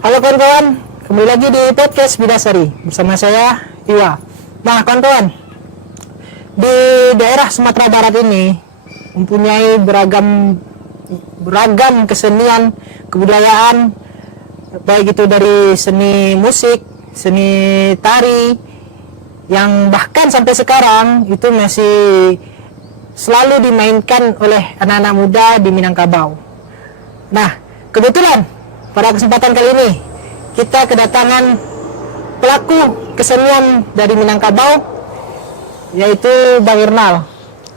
Halo kawan-kawan, kembali lagi di podcast Bidasari bersama saya Iwa. Nah kawan-kawan, di daerah Sumatera Barat ini mempunyai beragam kesenian, kebudayaan, baik itu dari seni musik, seni tari, yang bahkan sampai sekarang itu masih selalu dimainkan oleh anak-anak muda di Minangkabau. Nah, kebetulan pada kesempatan kali ini kita kedatangan pelaku kesenian dari Minangkabau, yaitu Bang Irnal.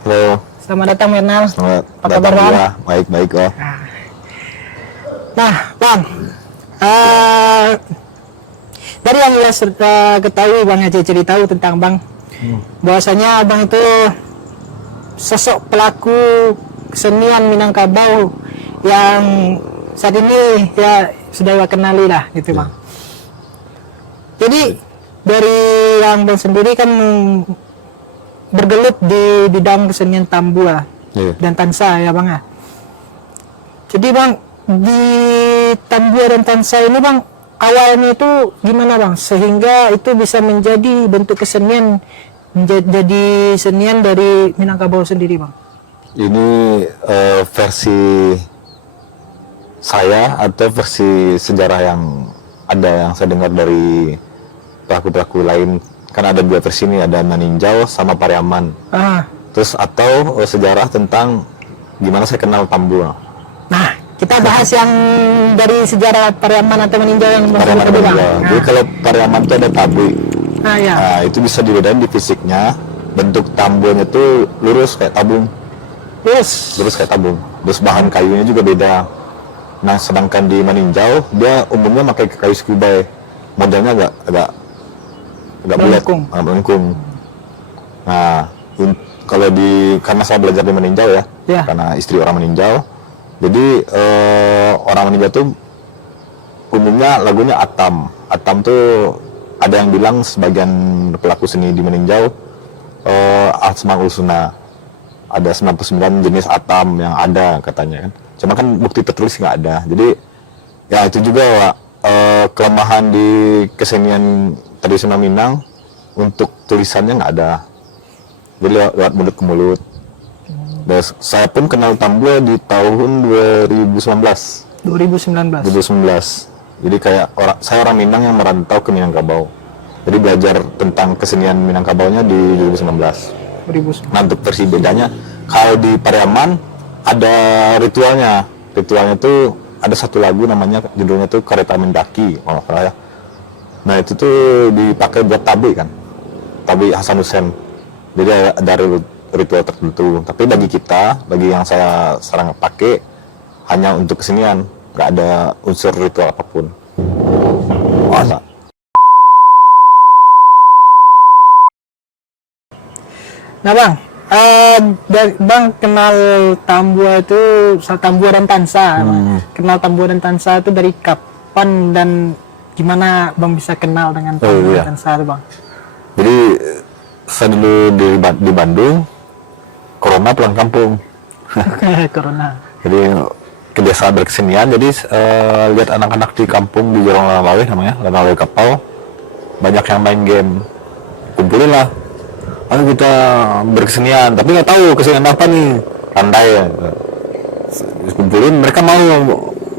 Halo. Selamat datang, Bang Irnal. Selamat Apa datang kabar, Bang? juga. Baik-baik, oh. Nah, Bang, dari yang saya ketahui, Bang Aceh ceritahu tentang Bang, bahwasanya Bang itu sosok pelaku kesenian Minangkabau yang saat ini ya sudah kenali lah gitu, Bang. Jadi dari yang Bang sendiri kan bergelut di bidang kesenian tambua dan tansa ya, Bang ya. Jadi Bang, di tambua dan tansa ini, Bang, awalnya itu gimana, Bang, sehingga itu bisa menjadi bentuk kesenian, menjadi senian dari Minangkabau sendiri, Bang? Ini versi saya atau versi sejarah yang ada yang saya dengar dari pelaku-pelaku lain. Kan ada dua versi ini, ada Maninjau sama Pariaman. Terus atau sejarah tentang gimana saya kenal tambua. Nah, kita bahas yang dari sejarah Pariaman atau Maninjau yang Pariaman kedua. Jadi kalau Pariaman itu ada tabui. Ya. Nah, itu bisa dibedain di fisiknya. Bentuk tambuanya itu lurus kayak tabung. Lurus kayak tabung. Terus bahan kayunya juga beda. Nah, sedangkan di Maninjau dia umumnya pakai kayu skubai. Modelnya agak bulat, melengkung. Nah, kalau karena saya belajar di Maninjau ya, karena istri orang Maninjau. Jadi orang Maninjau tuh umumnya lagunya Atam. Atam tuh ada yang bilang sebagian pelaku seni di Maninjau Asmaul Husna. Ada 99 jenis Atam yang ada katanya kan. Cuma kan bukti tertulis nggak ada. Jadi ya itu juga kelemahan di kesenian tradisional Minang, untuk tulisannya nggak ada. Jadi lewat mulut ke mulut. Dan saya pun kenal tambua di tahun 2019. 2019. Jadi kayak saya orang Minang yang merantau ke Minangkabau. Jadi belajar tentang kesenian Minangkabaunya di 2019. Nah, untuk versi bedanya, kalau di Pariaman ada ritualnya. Ritualnya itu ada satu lagu namanya, judulnya tuh Kareta Mendaki, kalau nggak salah ya. Nah, itu tuh dipakai buat tabi kan, tabi Hasan Hussein. Jadi ada ritual tertentu. Tapi bagi kita, bagi yang saya sekarang pakai, hanya untuk kesenian, nggak ada unsur ritual apapun. Masa? Nah, Bang, Bang kenal tambua itu, tambua dan tansa. Kenal tambua dan tansa itu dari kapan dan gimana Bang bisa kenal dengan tambua dan tansa itu, Bang? Jadi saya dulu di Bandung, corona pulang kampung. Corona. Jadi kebiasaan berkesenian. Jadi lihat anak-anak di kampung di Jorong Lalawe namanya, Lalawe Kapau, banyak yang main game. Kumpulin lah. Lalu kita berkesenian, tapi nggak tahu kesenian apa nih, randai ya. Kumpulin, mereka mau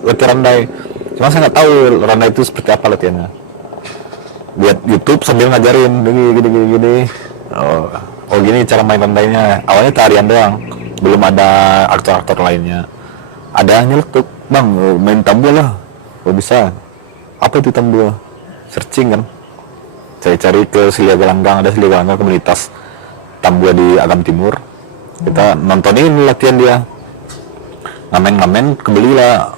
latihan randai, cuma saya nggak tahu randai itu seperti apa latihannya. Lihat YouTube sambil ngajarin, gini. Oh gini cara main randainya. Awalnya tarian doang, belum ada aktor-aktor lainnya. Ada nyeletuk, Bang main tambua lah. Oh bisa. Apa itu tambua? Searching kan. Cari-cari ke Silia Galanggang, ada Silia Galanggang komunitas tambua di Agam Timur. Kita nontonin latihan dia, ngamen kebelilah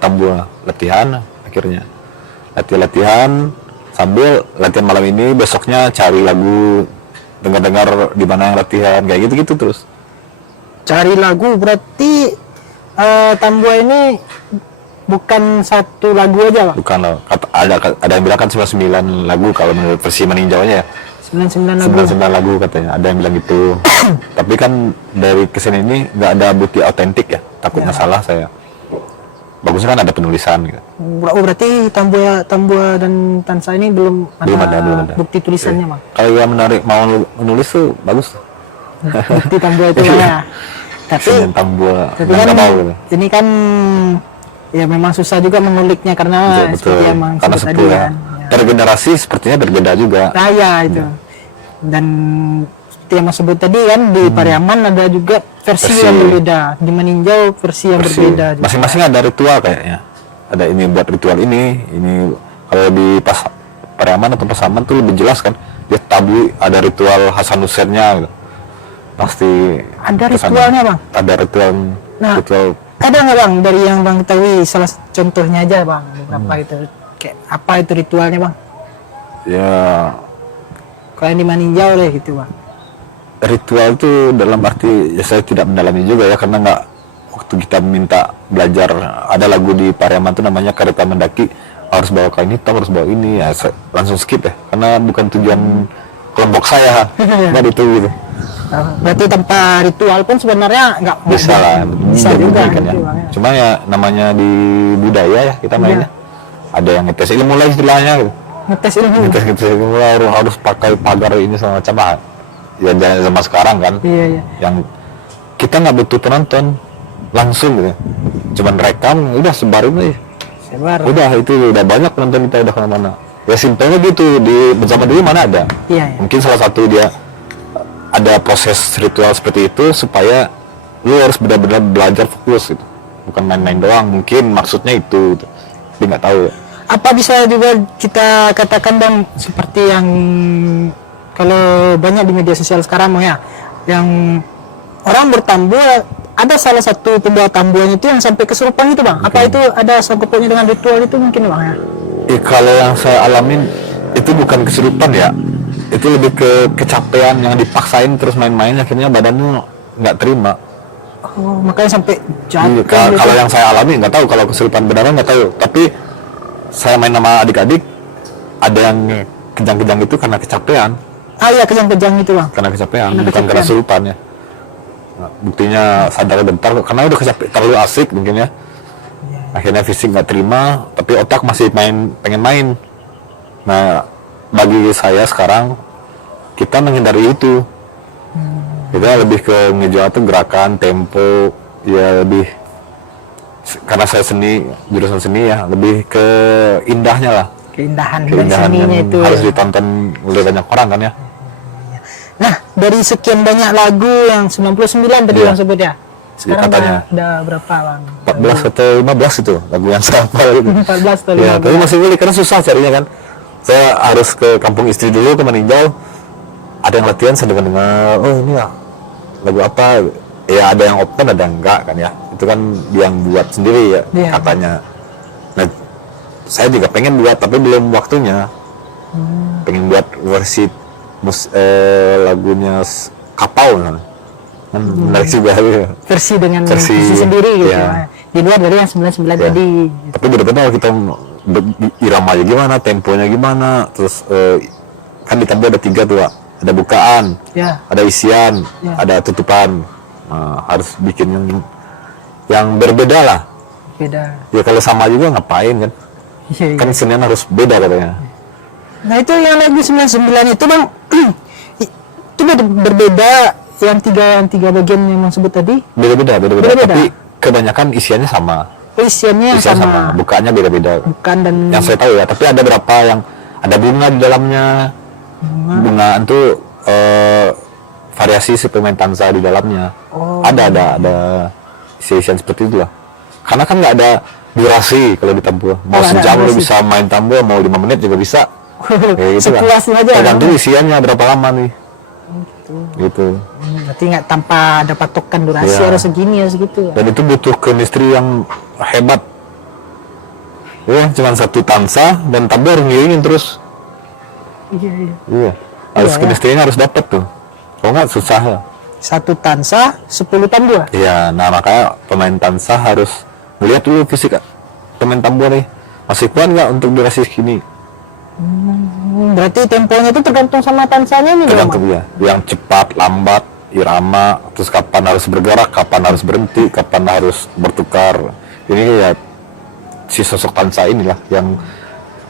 tambua, latihan. Akhirnya latihan sambil latihan malam ini, besoknya cari lagu, dengar di mana yang latihan, kayak gitu terus. Cari lagu berarti tambua ini bukan satu lagu aja, Pak? Bukan loh. Ada yang bilang kan 99 lagu kalau menurut versi Maninjaunya ya. 99 lagu katanya. Ada yang bilang gitu. Tapi kan dari kesini ini nggak ada bukti autentik ya. Takutnya salah saya. bagusnya kan ada penulisan gitu. Berarti Tambua dan Tansa ini belum ada bukti tulisannya, Bang. Kalau yang menarik mau menulis tuh bagus tuh. Bukti Tambua itu ya. Tapi Kesenian Tambua kan Minangkabau gitu. ini kan ya memang susah juga menguliknya karena Betul, seperti yang Bang karena sebut tadi sepuluh ya. kan. Per generasi sepertinya berbeda juga. Raya itu. Dan seperti yang Mas sebut tadi kan di Pariaman ada juga versi yang berbeda. Di Meninjau versi yang berbeda juga. Masing-masing ada ritual kayaknya. Ada ini buat ritual ini kalau di Pariaman atau Pasaman tuh lebih jelas kan. Dia tabu ada ritual Hasan Husainnya gitu. Pasti Ada kesana. ritualnya, Bang. Ada ritual. Nah, ritual ada nggak, Bang, dari yang Bang ketahui salah contohnya aja, Bang, beberapa itu kayak apa itu ritualnya, Bang? ya Kalau yang di Meninjau deh gitu, Bang. ritual itu dalam arti ya saya tidak mendalami juga ya karena nggak waktu kita minta belajar ada lagu di Pariaman tuh namanya Kereta Mendaki harus bawa kain hitam harus bawa ini ya saya langsung skip ya karena bukan tujuan kelompok saya nggak itu gitu Berarti tanpa ritual pun sebenarnya nggak bisa lah bisa juga kan ya. gitu, Bang, ya. Cuma ya namanya di budaya ya kita mainnya ada yang ngetes ilmu lah istilahnya gitu. Ngetes ilmu. Ngetes ilmu lah, harus pakai pagar ini sama macam apa ya jangan sama sekarang kan Iya. yang kita nggak butuh penonton langsung gitu cuman rekam udah sebarin aja Sebar. udah itu udah banyak penonton kita udah kemana-mana ya simpelnya gitu di bersama dulu mana ada Iya. mungkin salah satu dia ada proses ritual seperti itu supaya lu harus benar-benar belajar fokus gitu bukan main-main doang mungkin maksudnya itu gitu. Tapi nggak tahu ya. Apa bisa juga kita katakan, Bang, seperti yang kalau banyak di media sosial sekarang, Bang, ya, yang orang bertambu ada salah satu pembawa tambuan itu yang sampai kesurupan itu, Bang. Apa itu ada sangkut pautnya dengan ritual itu mungkin, Bang, ya? Kalau yang saya alamin itu bukan kesurupan ya itu lebih ke kecapean yang dipaksain terus main-main akhirnya badannya nggak terima. Oh, makanya sampai jatuh. Kalau yang saya alami nggak tahu kalau kesurupan beneran nggak tahu tapi saya main sama adik-adik ada yang kejang-kejang itu karena kecapean. Iya, kejang-kejang itu, Bang. Karena kecapean Karena bukan karena kesurupan ya. Nah, buktinya sadar bentar karena udah kecapean terlalu asik mungkin ya. Akhirnya fisik nggak terima tapi otak masih pengen main. Nah bagi saya sekarang kita menghindari itu. Kita lebih ke ngejual tuh gerakan tempo ya lebih karena saya jurusan seni ya lebih ke indahnya lah. Keindahan Keindahan seninya yang itu. harus ditonton oleh banyak orang kan ya. Nah, dari sekian banyak lagu yang 99 tadi Iya. Bang sebut ya. Sekarang katanya. udah berapa, Bang? 14 atau 15 itu lagu yang saya hafal itu. 14 atau 15. Ya, tapi masih boleh karena susah carinya kan. Saya harus ke kampung istri dulu ke Meninjau. Ada yang latihan saya dengar oh ini ya lagu apa? Ya ada yang open ada yang enggak kan ya. Itu kan dia yang buat sendiri ya Iya. katanya. Nah, saya juga pengen buat tapi belum waktunya. Pengen buat versi lagunya Kapau kan menarik juga gitu. Versi dengan Versi, versi sendiri gitu. iya. Di luar dari yang 99 Ya. tadi. Tapi benar-benar kita iramanya gimana, temponya gimana, terus kan di tambu ada 3 tuh, Wak. Ada bukaan, Ya. ada isian, Ya. ada tutupan. Nah, harus bikin yang berbeda lah. Beda. Ya kalau sama juga ngapain kan? Iya, iya. Kan senian harus beda katanya. Nah, itu yang lagu 99 itu, Bang. Itu berbeda yang tiga bagian yang Bang sebut tadi. Beda-beda. Beda-beda. Tapi kebanyakan isiannya sama. Isiannya Isian sama. bukaannya beda-beda. Bukan dan Yang saya tahu ya, tapi ada berapa yang ada bunga di dalamnya. Bunga itu variasi suplemen tansa di dalamnya. Oh. Ada isian seperti itu lah. Karena kan nggak ada durasi kalau di tambu. Mau Oh, ada sejam lu durasi. bisa main tambu, mau 5 menit juga bisa. Kayak gitu lah. Sepuasnya aja. Tergantung isiannya berapa lama nih. Gitu. Berarti nggak tanpa ada patokan durasi Iya. harus segini ya segitu. Dan itu butuh chemistry yang hebat. Ya, cuma satu tansa dan tambu harus ngiringin terus. Iya, iya. Iya. Harus Iya, chemistry-nya harus dapat tuh. Kalau nggak susah ya. Satu tansa 10 tambu. Iya, nah makanya pemain tansa harus melihat dulu fisik pemain tambu nih. Masih kuat nggak untuk durasi segini? Berarti temponya itu tergantung sama tansanya nih, Bang. Tergantung ya. Yang cepat, lambat, irama, terus kapan harus bergerak, kapan harus berhenti, kapan harus bertukar. Ini ya si sosok Tansa inilah yang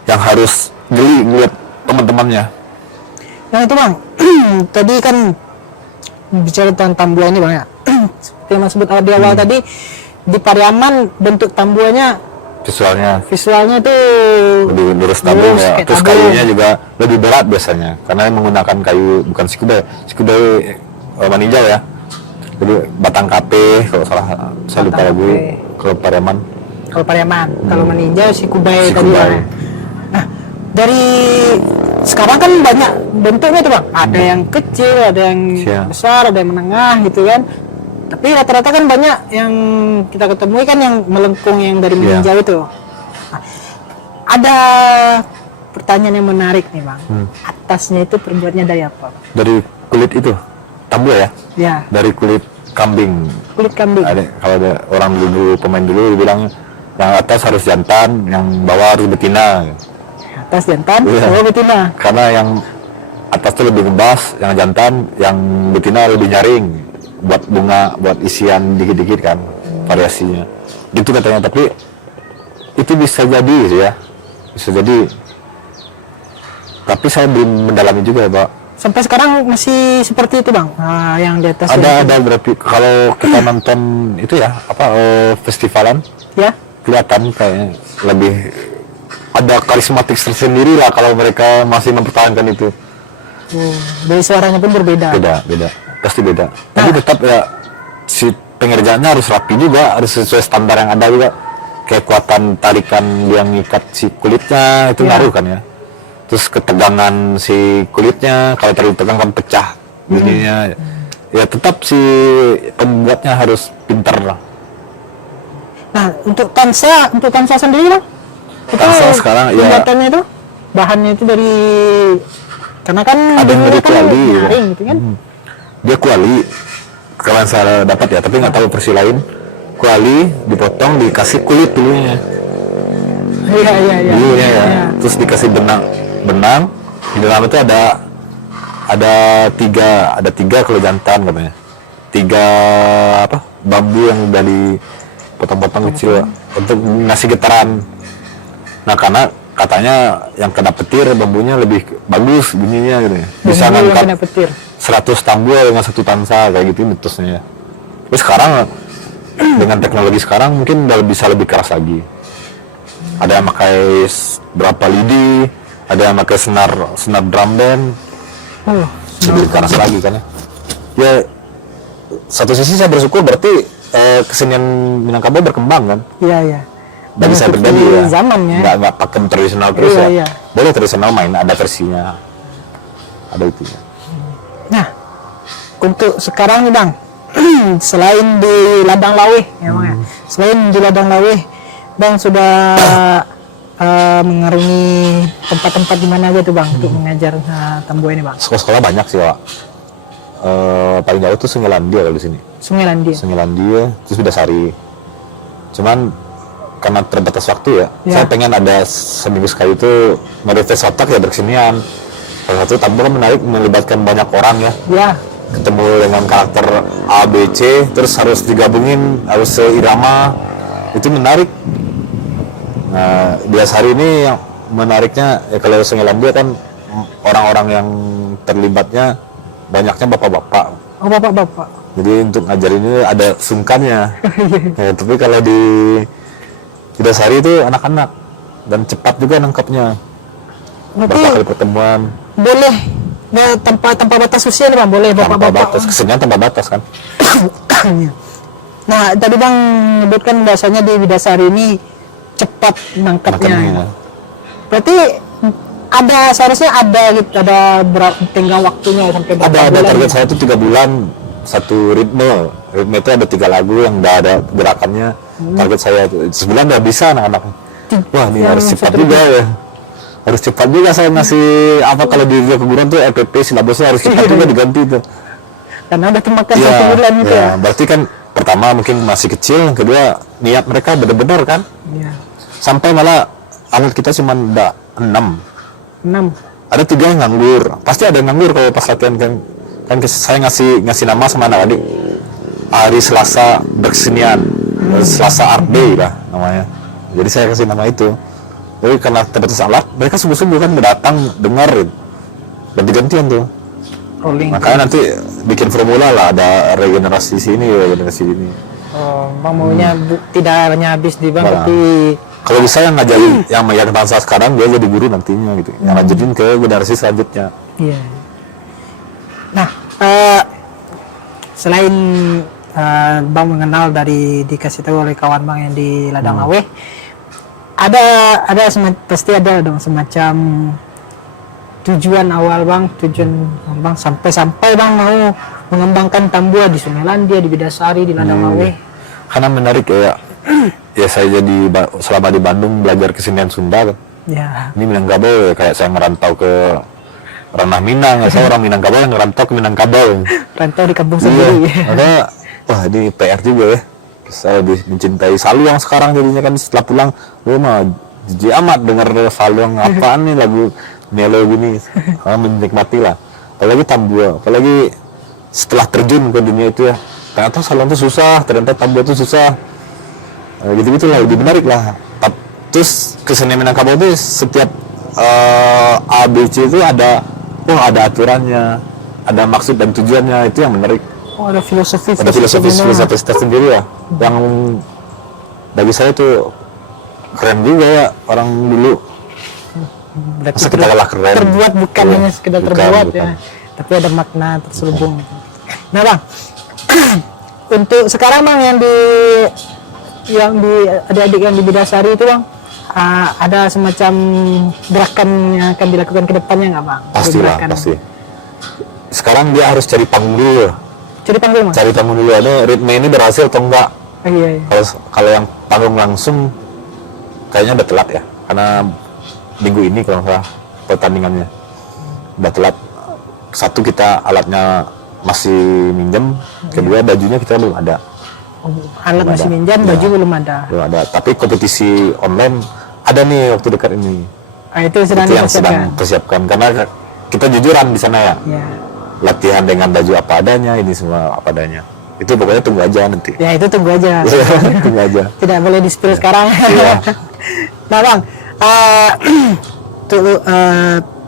harus geli ngeliat teman-temannya. Yang itu bang, tadi kan bicara tentang Tambua ini bang ya. Seperti yang mas sebut di awal tadi, di Pariaman bentuk tambuanya visualnya itu lebih lurus tabung ya. Terus kayunya juga lebih berat biasanya karena menggunakan kayu bukan sikudai maninjau ya. Jadi batang kape kalau saya lupa lagi kalau Pariaman. Kalau meninjau sikudai tadi bang. Nah, dari sekarang kan banyak bentuknya tuh bang. Ada yang kecil, ada yang besar, ada yang menengah gitu kan. Tapi rata-rata kan banyak yang kita ketemui kan yang melengkung yang dari meninjau itu. Nah, ada pertanyaan yang menarik nih bang. Atasnya itu terbuatnya dari apa? Dari kulit itu, tambua ya? Ya. Dari kulit kambing. Kulit kambing. Kalau ada orang dulu pemain dulu bilang yang atas harus jantan, yang bawah harus betina. Atas jantan, bawah betina. Karena yang atas itu lebih ngebas, yang jantan, yang betina lebih nyaring. Buat bunga, buat isian dikit-dikit kan, variasinya. Gitu katanya, tapi itu bisa jadi ya. Bisa jadi. Tapi saya belum mendalami juga, Pak. Sampai sekarang masih seperti itu, Bang? Nah, yang di atas. Ada berarti kalau kita nonton itu ya, festivalan. Ya. Kelihatan kayaknya lebih ada karismatik tersendiri lah kalau mereka masih mempertahankan itu. Dari suaranya pun berbeda. Beda. Pasti beda. Tapi tetap ya si pengerjaannya harus rapi juga, harus sesuai standar yang ada juga. Kekuatan tarikan yang ngikat si kulitnya itu ngaruh kan ya. Terus ketegangan si kulitnya, kalau terlalu tegang kan pecah bunyinya. Ya tetap si pembuatnya harus pintar lah. Nah, untuk Tansa sendiri bang? Tansa sekarang ya. Pembuatannya itu bahannya itu dari karena kan ada yang dari kuali gitu kan. Dia kuali kalau saya dapat ya, tapi nggak tahu versi lain. Kuali dipotong dikasih kulit dulunya. Dulunya ya. Terus dikasih benang di dalam itu ada tiga kalau jantan katanya. 3 bambu yang udah dipotong-potong kecil untuk ngasih getaran. Nah karena katanya yang kena petir bambunya lebih bagus bunyinya gitu ya. Bisa ngangkat 100 tambua dengan 1 Tansa kayak gitu mitosnya. Tapi sekarang dengan teknologi sekarang mungkin udah bisa lebih keras lagi. Ada yang pakai berapa lidi, ada yang pakai senar drum band. Lebih keras lagi kan ya. Ya satu sisi saya bersyukur berarti kesenian Minangkabau berkembang kan. Iya. Bagi saya pribadi ya. Zamannya. Nggak pakai tradisional terus ya. Boleh tradisional main, ada versinya. Ada itu ya. Nah, untuk sekarang nih Bang, selain di Ladang Laweh ya Bang ya. Selain di Ladang Laweh, Bang sudah mengarungi tempat-tempat di mana aja tuh Bang untuk mengajar tambua ini Bang? Sekolah-sekolah banyak sih Pak. Paling jauh tuh Sungai Landia kalau di sini. Sungai Landia, terus Bidasari. Cuman karena terbatas waktu ya, saya pengen ada seminggu sekali itu merefresh otak ya berkesenian. Salah satu tambua kan menarik, melibatkan banyak orang ya. Ketemu dengan karakter A, B, C, terus harus digabungin, harus seirama, itu menarik. Nah, Bidasari ini yang menariknya ya kalau Sungai Landia kan orang-orang yang terlibatnya banyaknya bapak-bapak. Oh bapak-bapak. Jadi untuk ngajarin ini ada sungkannya. Tapi kalau di Bidasari itu anak-anak dan cepat juga nangkapnya. Berapa kali pertemuan. Boleh tanpa batas usia nih Bang, boleh bapak-bapak. Kesenian tanpa batas kan. Nah tadi Bang menyebutkan bahasanya di Bidasari ini cepat nangkapnya. Berarti seharusnya ada berapa tenggang waktunya sampai berapa bulan? Ada target saya itu 3 bulan 1 ritme itu ada 3 lagu yang udah ada gerakannya. Target saya sebulan udah bisa anak-anak. Wah ini harus cepat juga ya. Harus cepat juga saya ngasih kalau di keguruan tuh EPP silabusnya harus cepat juga diganti itu. Karena udah termakan 1 bulan gitu ya. Berarti kan pertama mungkin masih kecil, kedua niat mereka benar-benar kan. Sampai malah alat kita cuma ada 6. Ada 3 yang nganggur. Pasti ada yang nganggur kalau pas latihan kan saya ngasih nama sama anak-adik. Hari Selasa berkesenian, Selasa Art Day lah namanya. Jadi saya kasih nama itu. Jadi karena terbatas alat, mereka sungguh-sungguh kan datang dengerin. Ganti-gantian tuh. Rolling. Makanya nanti bikin formula lah, ada regenerasi sini, regenerasi ini. Oh, bang maunya tidak hanya habis di bang, Nah. tapi Kalau bisa yang ngajarin, yang bangsa sekarang dia jadi guru nantinya gitu. Yang lanjutin ke generasi selanjutnya. iya. Nah, selain bang mengenal dari dikasih tahu oleh kawan bang yang di Ladang Aweh, ada pasti ada dong semacam tujuan awal bang, sampai bang mau mengembangkan tambua di Sungai di Bidasari, di Ladang Aweh. Karena menarik ya. Ya saya jadi selama di Bandung belajar kesenian Sunda kan. Ya. Ini Minangkabau ya, kayak saya ngerantau ke ranah Minang, saya orang Minangkabau yang ngerantau ke Minangkabau. Rantau di kampung sendiri. Ada, wah ini PR juga ya. Saya mencintai Saluang sekarang jadinya kan setelah pulang, gue mah jijik amat denger Saluang apaan nih lagu melo gini, menikmati lah. Apalagi tambua, apalagi setelah terjun ke dunia itu ya, ternyata Saluang itu susah, ternyata tambua itu susah. Gitu-gitu lah, lebih menarik lah. Terus kesenian Minangkabau itu setiap ABC itu ada aturannya, ada maksud dan tujuannya, itu yang menarik. Oh, ada filosofi tersendiri ya, yang bagi saya itu keren juga ya orang dulu. Berarti Masa kita kalah keren? terbuat bukan Iya, hanya sekedar bukan. terbuat ya, tapi ada makna terselubung. Nah bang, untuk sekarang bang yang di adik-adik yang di Bidasari itu bang, ada semacam gerakan yang akan dilakukan ke depannya nggak bang? Pastilah, pasti. Sekarang dia harus cari panggung dulu. Cari panggung mas? Cari panggung dulu, ada ritme ini berhasil atau enggak. Iya. Kalau yang panggung langsung kayaknya udah telat ya, karena minggu ini kalau nggak salah pertandingannya udah telat. Satu, kita alatnya masih minjem, kedua bajunya kita belum ada. Alat Belum masih ada. minjam, Ya. baju belum ada. Belum ada, tapi kompetisi online ada nih waktu dekat ini. Itu sedang Itu yang sedang dipersiapkan. persiapkan, karena kita jujuran di sana ya. Ya. Latihan dengan baju apa adanya, ini semua apa adanya. Itu pokoknya tunggu aja nanti. Ya itu tunggu aja. Tunggu aja. Tidak boleh di-spill sekarang. Iya. Nah bang,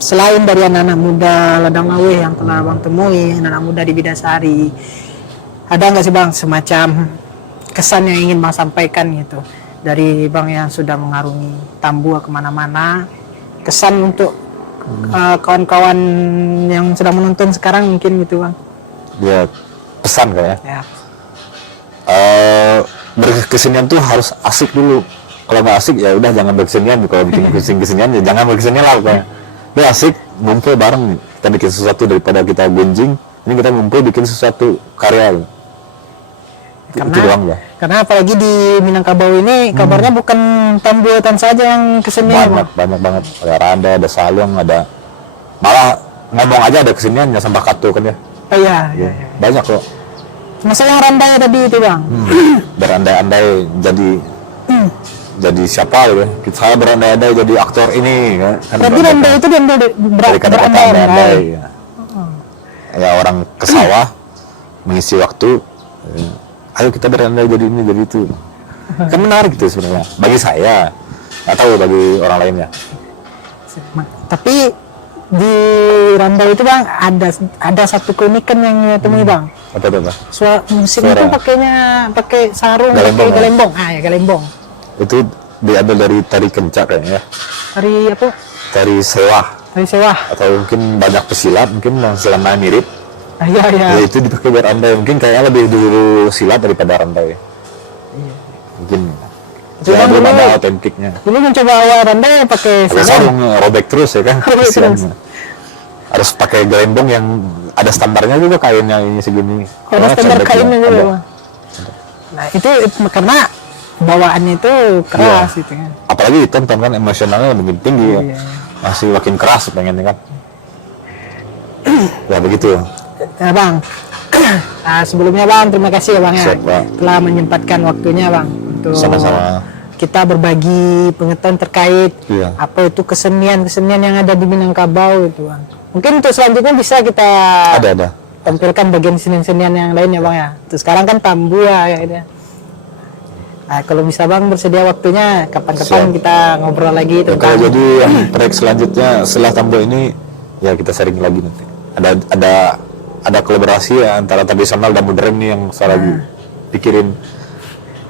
selain dari anak-anak muda Ladang Aweh yang telah bang temui, anak-anak muda di Bidasari, ada nggak sih bang semacam kesan yang ingin bang sampaikan gitu dari bang yang sudah mengarungi tambua kemana-mana, kesan untuk kawan-kawan yang sedang menonton sekarang mungkin gitu bang? Dia pesan kayaknya. Ya. Berkesenian tuh harus asik dulu. Kalau nggak asik ya udah jangan berkesenian. Kalau bikin kesenian ya jangan berkesenian lah pokoknya. Dia asik, ngumpul bareng, kita bikin sesuatu daripada kita gunjing. Ini kita ngumpul bikin sesuatu karya. Itu doang lah. Karena apalagi di Minangkabau ini kabarnya bukan tambuatan saja yang kesenian. Banyak banget. Ada randa, ada Saluang, ada malah ngomong aja ada keseniannya sampai kato kan ya. Oh iya. Banyak kok. Masalah yang randai tadi itu bang. Berandai-andai jadi siapa gitu. Saya berandai-andai jadi aktor ini kan. Berarti randai itu dari kata-kata berandai-andai. Ya orang ke sawah mengisi waktu. Ayo kita berandai jadi ini jadi itu. Kan menarik gitu sebenarnya. Bagi saya, nggak tahu bagi orang lainnya. Tapi di randai itu bang ada satu keunikan yang saya temui bang. Apa? Musiknya itu pakai sarung, Galembong, pakai galembong. Ya galembong. Itu diambil dari tari kencak kayaknya. Tari apa? Tari sewah. Tari sewah. Atau mungkin banyak pesilat, mungkin yang silatnya mirip. Iya. Ya itu dipakai buat randai. Mungkin kayaknya lebih dulu silat daripada randai. Mungkin. Ya belum ada autentiknya. Dulu mencoba awal randai pakai sarung robek terus ya kan. Robek terus. Harus pakai gelembong yang ada standarnya juga, kainnya ini segini. Ada standar kainnya juga. Nah itu karena bawaannya itu keras gitu kan. Apalagi tonton kan emosionalnya lebih tinggi ya. Iya. Masih makin keras pengennya kan. Ya begitu. Nah bang, sebelumnya bang terima kasih ya bang ya. Siap, Bang. Telah menyempatkan waktunya bang untuk Sama-sama. kita berbagi pengetahuan terkait apa itu kesenian yang ada di Minangkabau itu bang. Mungkin untuk selanjutnya bisa kita ada tampilkan bagian senian yang lain ya bang ya. Terus sekarang kan tambua ya gitu. Nah, kalau bisa Bang bersedia waktunya, kapan-kapan Siap. kita ngobrol lagi Ya, kalau tentang jadi yang proyek selanjutnya setelah Tambo ini ya kita sharing lagi nanti. Ada kolaborasi ya antara tradisional dan modern nih yang saya lagi pikirin.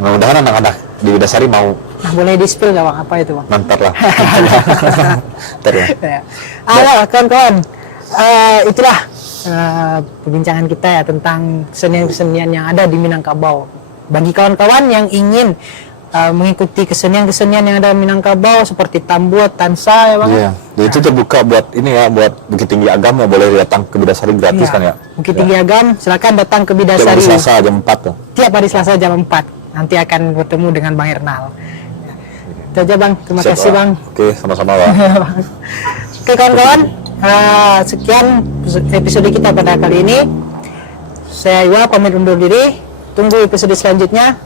Mudah-mudahan anak-anak di Widasari mau Nah, boleh di-spill nggak Bang, apa itu Bang? nantar lah. Ntar ya. Ya. Halo kawan-kawan, itulah perbincangan kita ya tentang kesenian-kesenian yang ada di Minangkabau. Bagi kawan-kawan yang ingin mengikuti kesenian-kesenian yang ada di Minangkabau seperti Tambua, Tansa ya Bang. Iya. Jadi itu terbuka buat ini ya, buat Bukit Tinggi Agam ya, boleh datang ke Widasari gratis kan ya. Bukit Tinggi Agam, silakan datang ke Tiap hari Bidasari. Selasa jam 4 tuh. Tiap hari Selasa jam 4. Nanti akan bertemu dengan Bang Ernal. Itu aja Bang, terima Siap, kasih Pak. Bang. Oke, sama-sama Pak. Oke kawan-kawan, sekian episode kita pada kali ini. Saya Iwa pamit undur diri. Tunggu episode selanjutnya.